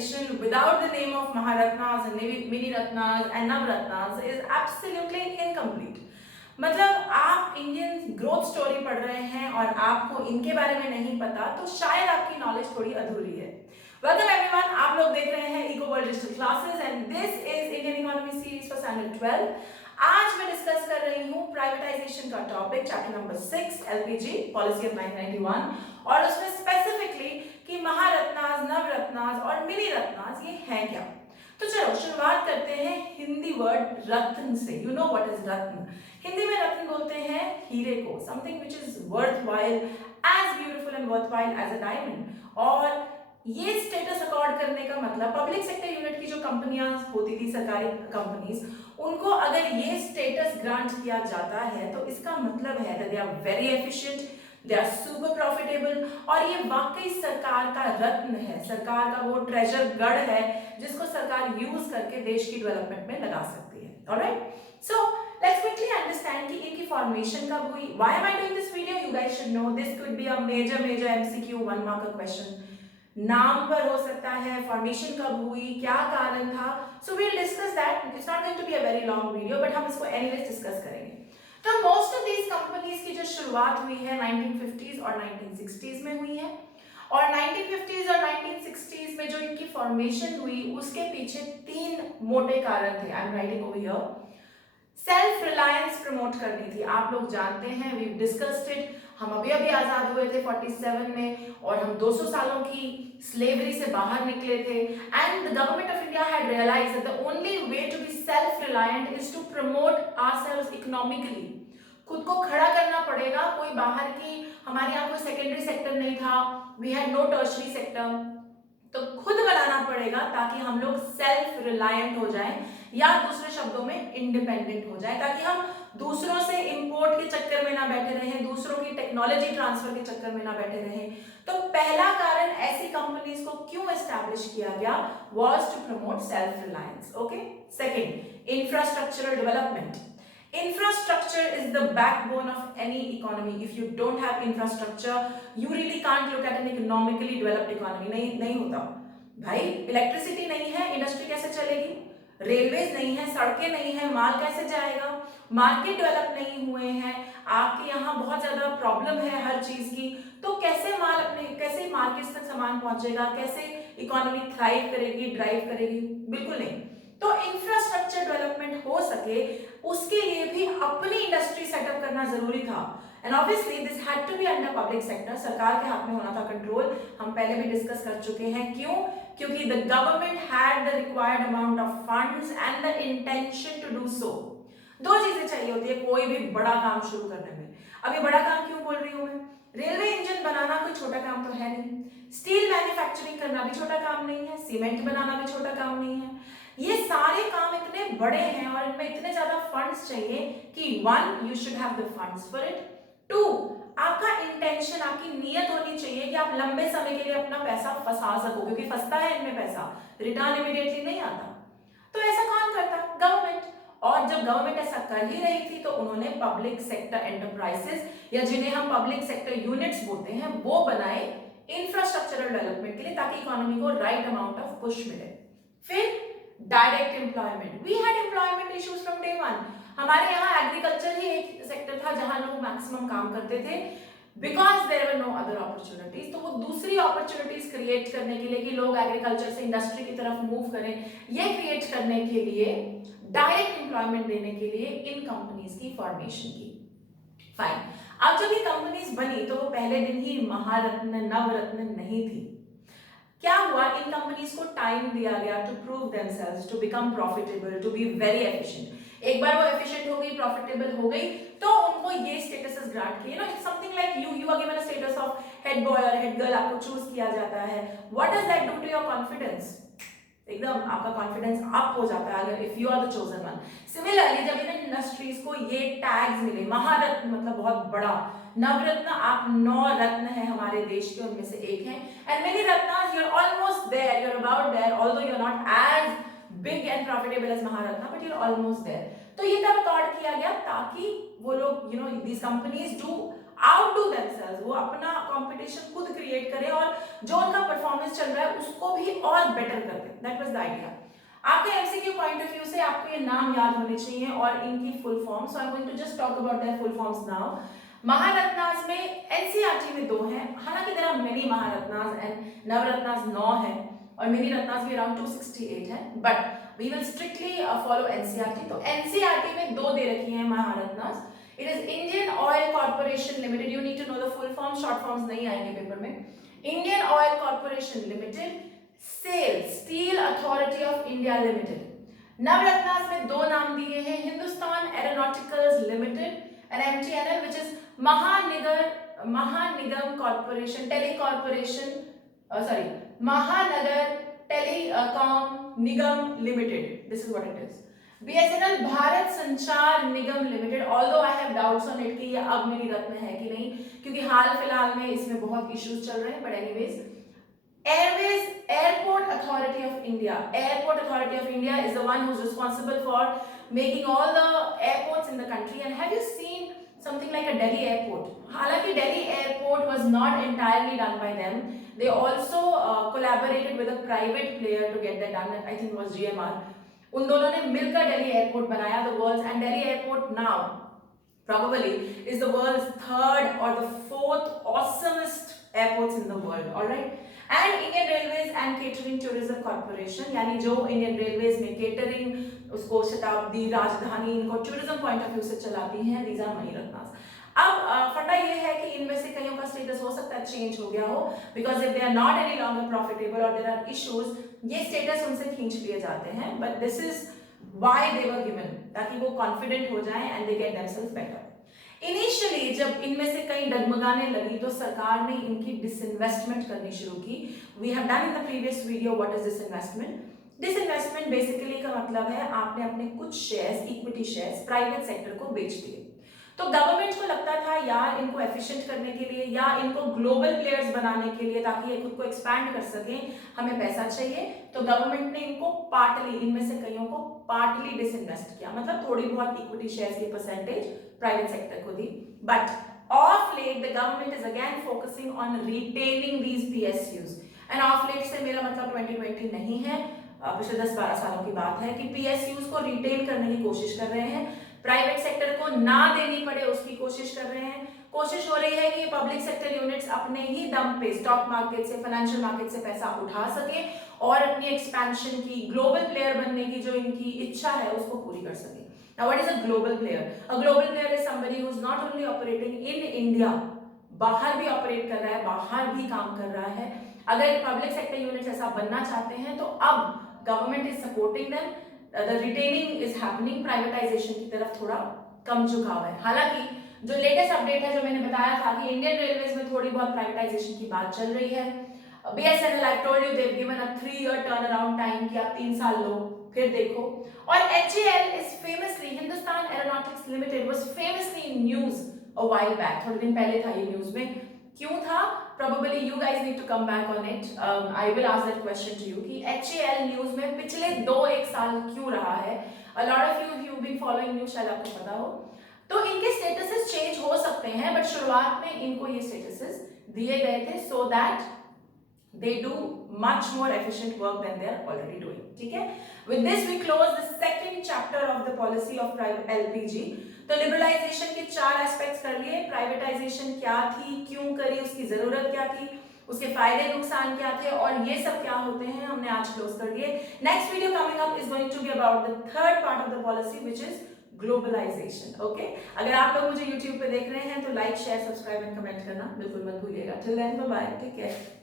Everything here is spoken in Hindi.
prioritization without the name of Maharatnas and Mini Ratnas and Navratnas is absolutely incomplete. मतलब आप इंडियन ग्रोथ स्टोरी पढ़ रहे हैं और आपको इनके बारे में नहीं पता तो शायद आपकी नॉलेज थोड़ी अधूरी है। वेलकम एवरीवन, आप लोग देख रहे हैं eco world digital classes and this is Indian economy series for standard 12। आज मैं डिस्कस कर रही हूँ प्राइवेटाइजेशन का topic, chapter number 6 LPG policy of 1991, और उसमें स्पेसिफिकली कि महारत्नास, नवरत्नास और मिनी रत्नास ये हैं क्या। तो चलो शुरुआत करते हैं हिंदी वर्ड रत्न से। You know what is ratna? Hindi में रत्न बोलते हैं हीरे को, something which is worthwhile, as beautiful and worthwhile as a diamond. और ये स्टेटस अकॉर्ड करने का मतलब पब्लिक सेक्टर यूनिट की जो कंपनियां होती थी, सरकारी कंपनीज, उनको अगर ये स्टेटस ग्रांट किया जाता है तो इसका मतलब है that they are very efficient, they are super profitable, और ये वाकई सरकार का रत्न है, सरकार का वो ट्रेजर गढ़ है जिसको सरकार यूज करके देश की डेवलपमेंट में लगा सकती है। Alright, so let's quickly understand कि इनकी फॉर्मेशन कब हुई। Why am I doing this video? You guys should know this could be a major MCQ 1 mark question. नाम पर हो सकता है, फॉर्मेशन कब हुई, क्या कारण था, so we'll discuss that. It's not going to be a very long video but हम इसको एनीवेज डिस्कस करेंगे। तो मोस्ट ऑफ दीज कंपनीज की जो शुरुआत हुई है 1950s और 1960s में हुई है, और 1950s और 1960s में जो इनकी फॉर्मेशन हुई उसके पीछे तीन मोटे कारण थे। I am writing over here. Self reliance promote करनी थी। आप लोग जानते हैं, वी डिस्कस्ड इट, हम अभी आजाद हुए थे 47 में और हम 200 सालों की स्लेवरी से बाहर निकले थे, and the government of India had realised that the only way to be self reliant is to promote ourselves economically. खुद को खड़ा करना पड़ेगा, कोई बाहर की, हमारे यहाँ कोई सेकेंडरी सेक्टर नहीं था, we had no tertiary sector, तो खुद बनाना पड़ेगा ताकि हम लोग सेल्फ रिलायंट हो जाएं, या दूसरे शब्दों में इंडिपेंडेंट हो जाए, ताकि हम दूसरों से इंपोर्ट के चक्कर में ना बैठे रहें, दूसरों की टेक्नोलॉजी ट्रांसफर के चक्कर में ना बैठे रहें। तो पहला कारण ऐसी कंपनीज को क्यों एस्टैब्लिश किया गया was to promote self reliance. Okay, second, infrastructural development. Infrastructure is the backbone of any economy. If you don't have infrastructure, you really can't look at an economically developed economy. नहीं होता भाई। इलेक्ट्रिसिटी नहीं है, इंडस्ट्री कैसे चलेगी? रेलवेज नहीं है, सड़कें नहीं है, माल कैसे जाएगा? मार्केट डेवलप नहीं हुए हैं, आपके यहाँ बहुत ज्यादा प्रॉब्लम है हर चीज की, तो कैसे माल अपने, कैसे मार्केट तक सामान पहुंचेगा, कैसे इकोनॉमी थ्राइव करेगी, ड्राइव करेगी? बिल्कुल नहीं। तो इंफ्रास्ट्रक्चर डेवलपमेंट हो सके उसके लिए भी अपनी इंडस्ट्री सेटअप करना जरूरी था, and obviously this had to be under public sector. सरकार के हाथ में होना था कंट्रोल। हम पहले भी डिस्कस कर चुके हैं क्यों, क्योंकि the government had the required amount of funds and the intention to do so. दो चीजें चाहिए होती है कोई भी बड़ा काम शुरू करने में। अभी बड़ा काम क्यों बोल रही हूं मैं? रेलवे इंजन बनाना कोई छोटा काम तो है नहीं, स्टील मैन्युफैक्चरिंग करना भी छोटा काम नहीं है, सीमेंट बनाना भी छोटा काम नहीं है। ये सारे काम इतने बड़े हैं और इनमें इतने ज्यादा फंड्स चाहिए कि one, you should have the funds for it, two, आपका इंटेंशन, आपकी नीयत होनी चाहिए कि आप लंबे समय के लिए अपना पैसा फंसा सको, क्योंकि फंसता है इनमें पैसा, रिटर्न इमीडिएटली नहीं आता। तो ऐसा कौन करता? गवर्नमेंट। और जब गवर्नमेंट ऐसा कर ही रही थी तो उन्होंने पब्लिक सेक्टर एंटरप्राइजेस, या जिन्हें हम पब्लिक सेक्टर यूनिट्स बोलते हैं, वो बनाए इंफ्रास्ट्रक्चरल डेवलपमेंट के लिए, ताकि इकोनॉमी को राइट अमाउंट ऑफ पुश मिले। फिर direct employment. We had employment issues from day one. हमारे यहाँ एग्रीकल्चर ही एक सेक्टर था जहां लोग मैक्सिमम काम करते थे, because there were no other opportunities. तो वो दूसरी अपॉर्चुनिटीज क्रिएट करने के लिए कि लोग एग्रीकल्चर से इंडस्ट्री की तरफ मूव करें, ये क्रिएट करने के लिए, डायरेक्ट एम्प्लॉयमेंट देने के लिए इन कंपनीज की फॉर्मेशन की। फाइन, अब जब ये कंपनीज बनी तो वो पहले दिन ही महारत्न, नवरत्न नहीं थी। क्या हुआ, इन कंपनीज को टाइम दिया गया to prove themselves, to become profitable, to be very efficient. एक बार वो एफिशिएंट हो गई, प्रॉफिटेबल हो गई, तो उनको ये स्टेटसेस ग्रांट किए। It's something like you are given a status of head boy और हेड गर्ल, आपको चूज किया जाता है। What does that do to your confidence? एकदम आपका कॉन्फिडेंस अप हो जाता है अगर if you are the chosen one. Similarly जब इन इंडस्ट्रीज को ये टैग्स मिले, महारत्न मतलब बहुत बड़ा, नवरत्न, आप 9 रत्न है हमारे देश के, उनमें से एक है, and many ratnas, you are almost there, you are about there, although you are not as big and profitable as Maharatna, but you are almost there. तो ये तब अकॉर्ड किया गया ताकि वो लोग, these companies do outdo themselves, वो अपना कंपटीशन खुद क्रिएट करें और जो उनका परफॉर्मेंस चल रहा है उसको भी और बेटर कर दें। That was the idea. आपके एमसीक्यू पॉइंट ऑफ व्यू से आपको ये नाम याद होने चाहिए और इनकी full form. So I am going to just talk about their full forms now. Maharatnas में एनसीईआरटी में 2 हैं, हालांकि there are many Maharatnas and Navratnas 9 है और मिनी रत्नास भी अराउंड 268 है, but we will strictly follow NCERT. तो एनसीईआरटी में 2 दे रखी हैं Maharatnas. It is Indian oil corporation limited, you need to know the full form, short forms नहीं आएंगे पेपर में। Indian oil corporation limited, SAIL steel authority of India limited. Navratnas में 2 नाम दिए हैं, Hindustan aeronauticals limited and MTNL, which is Mahanagar Corporation, Mahanagar Telecom Nigam Limited. This is what it is. BSNL Bharat संचार निगम limited, although I have doubts on it कि ये अब मेरी रत्न है कि नहीं, क्योंकि हाल फिलहाल में इसमें बहुत इश्यूज चल रहे हैं, but anyways. Airways Airport Authority of India. Airport Authority of India is the one who's responsible for making all the airports in the country. And have you seen something like a Delhi airport? हालांकि Delhi airport was not entirely done by them. They also collaborated with a private player to get that done. I think it was GMR. उन दोनों ने मिलकर Delhi airport बनाया, the world's, and Delhi airport now probably is the world's 3rd or the 4th awesomest airports in the world. All right. And Indian railways and catering tourism corporation, यानी जो इंडियन रेलवेज में केटरिंग, उसको शताब्दी, राजधानी, इनको टूरिज्म पॉइंट ऑफ व्यू से चलाती हैं, दीज आर मणिरत्नास। अब फंडा ये है कि इनमें से कईयों का स्टेटस हो सकता है चेंज हो गया हो, because if they are not any longer profitable और देयर आर इश्यूज, ये स्टेटस उनसे खींच लिए जाते हैं, but this is why they were given, ताकि वो कॉन्फिडेंट हो जाएं and they get themselves better. Initially जब इनमें से कई डगमगाने लगी तो सरकार ने इनकी डिसइन्वेस्टमेंट करनी शुरू की। We have done in the previous video what is disinvestment. Disinvestment basically का मतलब है आपने अपने कुछ shares, equity shares private sector को बेच दिए। तो गवर्नमेंट को लगता था यार इनको एफिशिएंट करने के लिए या इनको ग्लोबल प्लेयर्स बनाने के लिए, ताकि ये खुद को एक्सपैंड कर सकें, हमें पैसा चाहिए। तो गवर्नमेंट ने इनको पार्टली, इनमें से कईयों को पार्टली डिसइन्वेस्ट किया, मतलब थोड़ी बहुत इक्विटी शेयर्स की परसेंटेज प्राइवेट सेक्टर को दी। But of late the government is again focusing on retaining these PSUs। And of late से मेरा मतलब 2020 नहीं है, पिछले 10-12 सालों की बात है कि PSUs को रिटेन करने की कोशिश कर रहे हैं, प्राइवेट सेक्टर को ना देनी पड़े उसकी कोशिश कर रहे हैं। कोशिश हो रही है कि पब्लिक सेक्टर यूनिट्स अपने ही दम पे स्टॉक मार्केट से, फाइनेंशियल मार्केट से पैसा उठा सके और अपनी एक्सपेंशन की, ग्लोबल प्लेयर बनने की जो इनकी इच्छा है उसको पूरी कर सके। Now what is a global player? A global player is somebody who is not only operating in India, बाहर भी ऑपरेट कर रहा है, बाहर भी काम कर रहा है। अगर पब्लिक सेक्टर यूनिट्स ऐसा बनना चाहते हैं तो अब government is supporting them, the retaining is happening, privatisation की तरफ थोड़ा कम झुकाव है। हालांकि जो लेटेस्ट अपडेट है, जो मैंने बताया था कि इंडियन रेलवेज में थोड़ी बहुत प्राइवेटाइजेशन की बात चल रही है। BSNL, I've told you they've given a 3-year turnaround time कि आप 3 साल लो फिर देखो। और HAL is famously, Hindustan Aeronautics Limited was famously in news a while back, थोड़े दिन पहले था ये न्यूज में। क्यों था? Probably you guys need to come back on it. I will ask that question to you कि HAL न्यूज में पिछले 2-1 साल क्यों रहा है? A lot of you who've been following news शायद आपको पता हो। तो इनके स्टेटसेस चेंज हो सकते हैं, बट शुरुआत में इनको ये स्टेटसेस दिए गए थे so that they do much more efficient work than they are already doing. ठीक है? With this we close the second chapter of the policy of private LPG. तो लिबरलाइजेशन के 4 एस्पेक्ट्स कर लिए। प्राइवेटाइजेशन क्या थी, क्यों करी, उसकी जरूरत क्या थी, उसके फायदे नुकसान क्या थे, और ये सब क्या होते हैं, हमने आज क्लोज कर दिए। Next video coming up is going to be about the third part of the policy which is globalisation. Okay, अगर आप लोग मुझे यूट्यूब पे देख रहे हैं तो like, share, subscribe and comment करना बिल्कुल मत भूलिएगा। Till then bye bye, take care.